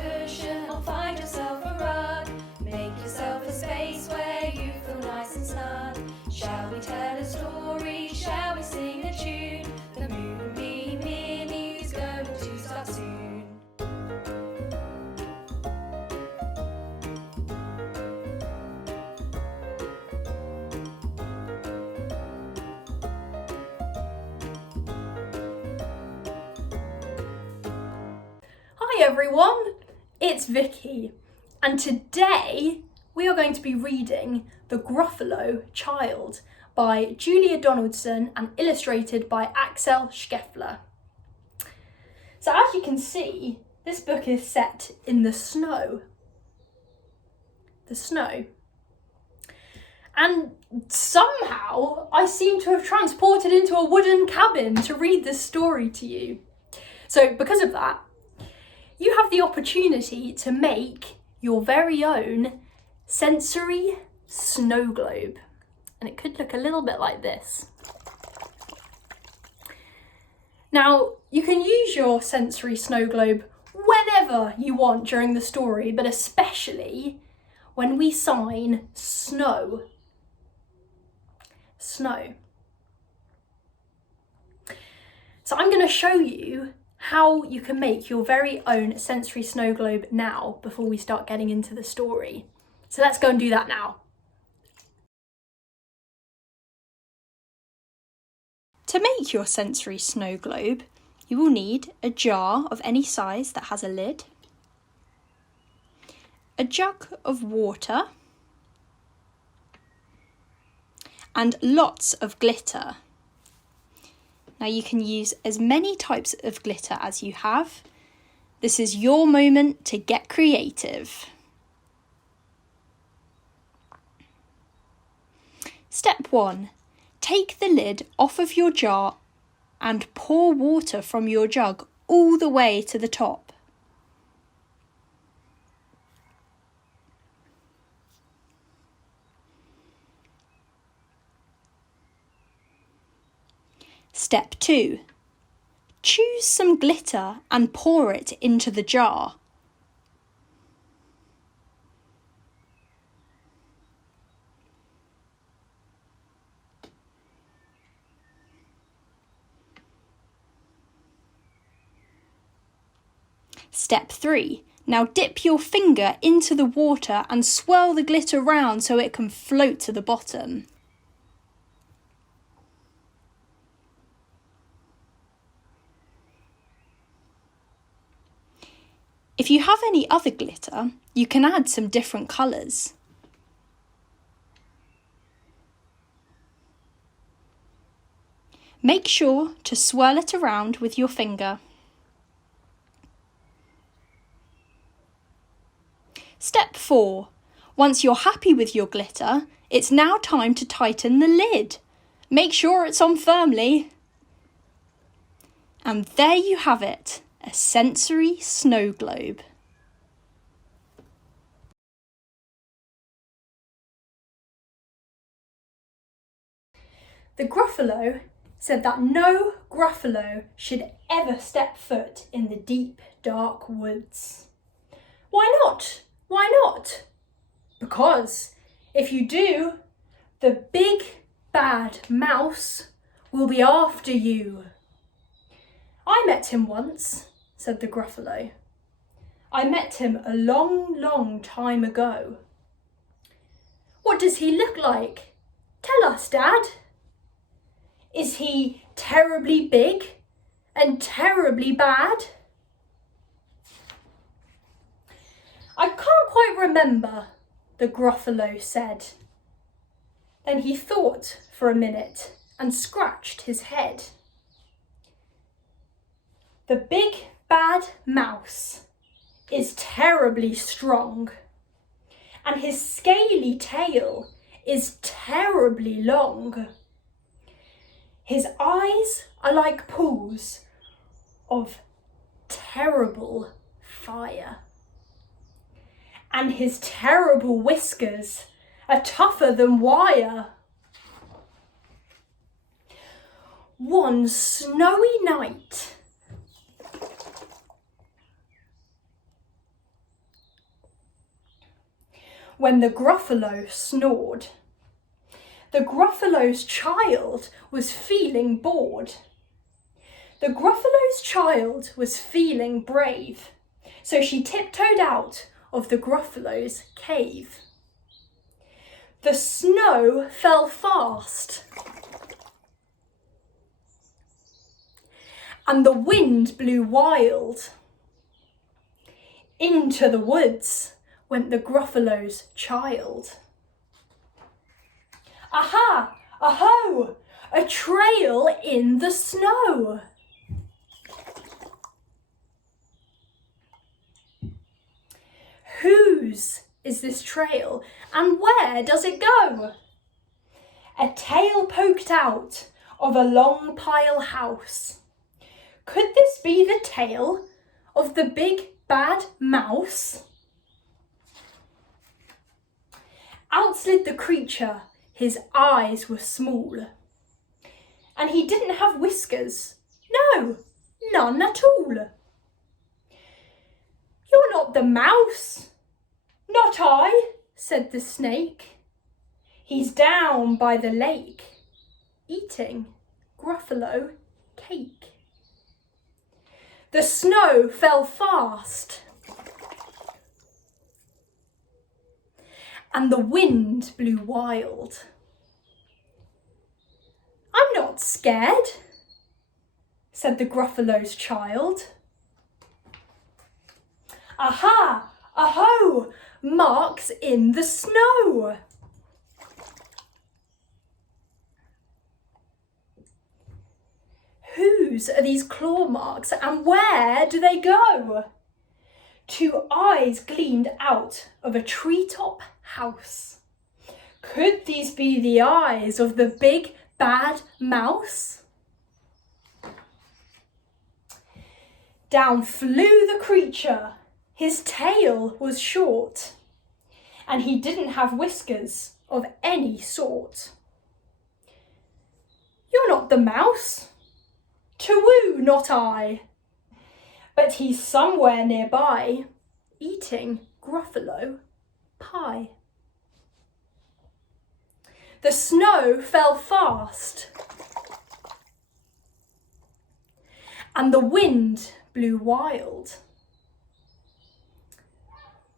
cushion or find yourself a rug. Make yourself a space where you feel nice and snug. Shall we tell a story? Shall we sing a tune? The Moonbeam Minis going to start soon. Hi everyone, it's Vicky, and today we are going to be reading The Gruffalo Child by Julia Donaldson and illustrated by Axel Scheffler. So as you can see, this book is set in the snow. And somehow I seem to have transported into a wooden cabin to read this story to you. So because of that, you have the opportunity to make your very own sensory snow globe. And it could look a little bit like this. Now, you can use your sensory snow globe whenever you want during the story, but especially when we sign snow. Snow. So I'm going to show you how you can make your very own sensory snow globe now before we start getting into the story. So let's go and do that now. To make your sensory snow globe, you will need a jar of any size that has a lid, a jug of water, and lots of glitter. Now you can use as many types of glitter as you have. This is your moment to get creative. Step 1. Take the lid off of your jar and pour water from your jug all the way to the top. Step 2. Choose some glitter and pour it into the jar. Step 3. Now dip your finger into the water and swirl the glitter round so it can float to the bottom. If you have any other glitter, you can add some different colours. Make sure to swirl it around with your finger. Step 4. Once you're happy with your glitter, it's now time to tighten the lid. Make sure it's on firmly. And there you have it. A sensory snow globe. The Gruffalo said that no Gruffalo should ever step foot in the deep, dark woods. Why not? Why not? Because if you do, the big bad mouse will be after you. I met him once, said the Gruffalo. I met him a long, long time ago. What does he look like? Tell us, Dad. Is he terribly big and terribly bad? I can't quite remember, the Gruffalo said. Then he thought for a minute and scratched his head. The big bad mouse is terribly strong, and his scaly tail is terribly long. His eyes are like pools of terrible fire, and his terrible whiskers are tougher than wire. One snowy night, when the Gruffalo snored. The Gruffalo's child was feeling bored. The Gruffalo's child was feeling brave, so she tiptoed out of the Gruffalo's cave. The snow fell fast, and the wind blew wild. Into the woods went the Gruffalo's child. Aha! Aho! A trail in the snow! Whose is this trail, and where does it go? A tail poked out of a long pile house. Could this be the tail of the big bad mouse? Out slid the creature, his eyes were small. And he didn't have whiskers, no, none at all. You're not the mouse. Not I, said the snake. He's down by the lake, eating Gruffalo cake. The snow fell fast, and the wind blew wild. I'm not scared, said the Gruffalo's child. Aha! Aho! Marks in the snow! Whose are these claw marks, and where do they go? Two eyes gleamed out of a treetop house. Could these be the eyes of the big bad mouse? Down flew the creature. His tail was short, and he didn't have whiskers of any sort. You're not the mouse. To-woo, not I. But he's somewhere nearby, eating Gruffalo pie. The snow fell fast, and the wind blew wild.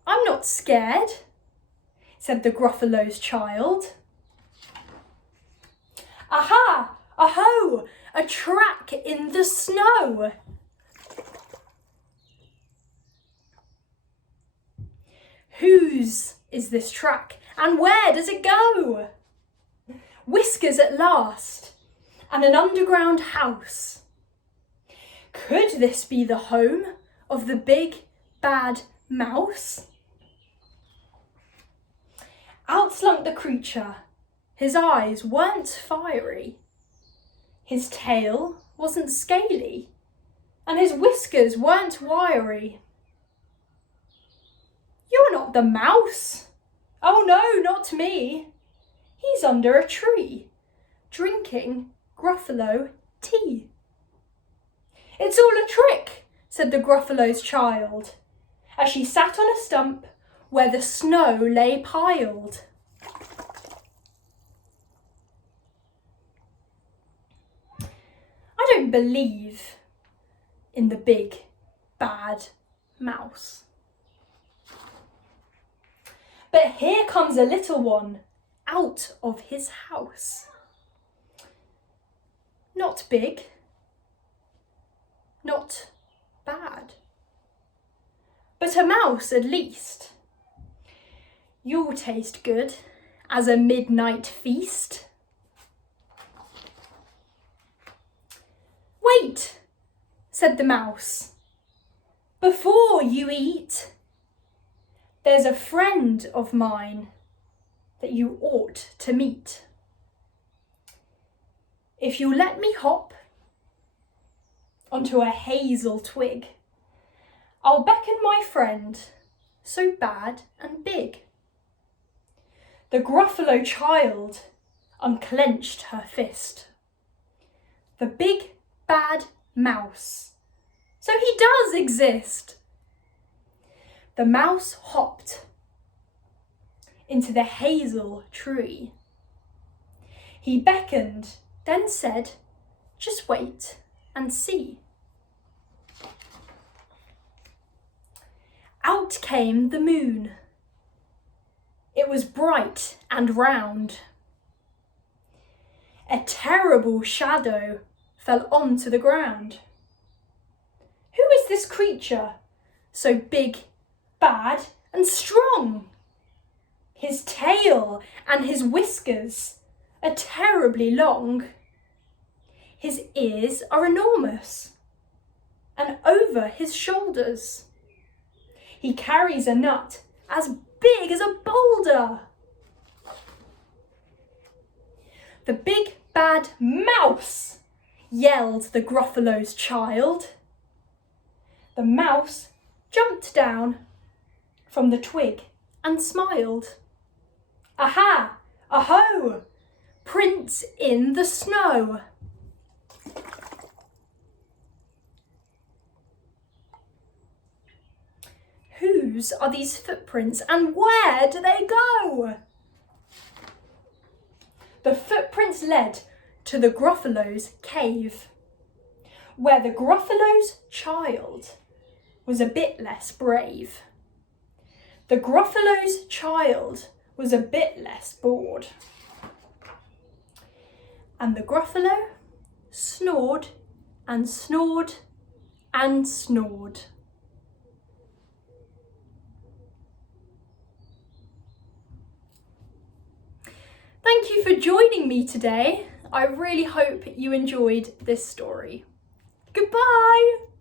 I'm not scared, said the Gruffalo's child. Aha! Aho! A track in the snow! Whose is this track, and where does it go? Whiskers at last, and an underground house. Could this be the home of the big bad mouse? Out slunk the creature. His eyes weren't fiery. His tail wasn't scaly, and his whiskers weren't wiry. You're not the mouse. Oh no, not me. He's under a tree, drinking Gruffalo tea. It's all a trick, said the Gruffalo's child, as she sat on a stump where the snow lay piled. I don't believe in the big bad mouse. But here comes a little one out of his house. Not big, not bad, but a mouse at least. You'll taste good as a midnight feast. Wait, said the mouse, before you eat. There's a friend of mine that you ought to meet. If you'll let me hop onto a hazel twig, I'll beckon my friend, so bad and big. The Gruffalo child unclenched her fist. The big bad mouse, so he does exist. The mouse hopped into the hazel tree. He beckoned, then said, "Just wait and see." Out came the moon. It was bright and round. A terrible shadow fell onto the ground. Who is this creature, so big, bad and strong? His tail and his whiskers are terribly long. His ears are enormous, and over his shoulders he carries a nut as big as a boulder. "The big bad mouse!" yelled the Gruffalo's child. The mouse jumped down from the twig and smiled. "Aha! Aho! Prints in the snow!" Whose are these footprints and where do they go? The footprints led to the Gruffalo's cave, where the Gruffalo's child was a bit less brave. The Gruffalo's child was a bit less bored. And the Gruffalo snored and snored and snored. Thank you for joining me today. I really hope you enjoyed this story. Goodbye!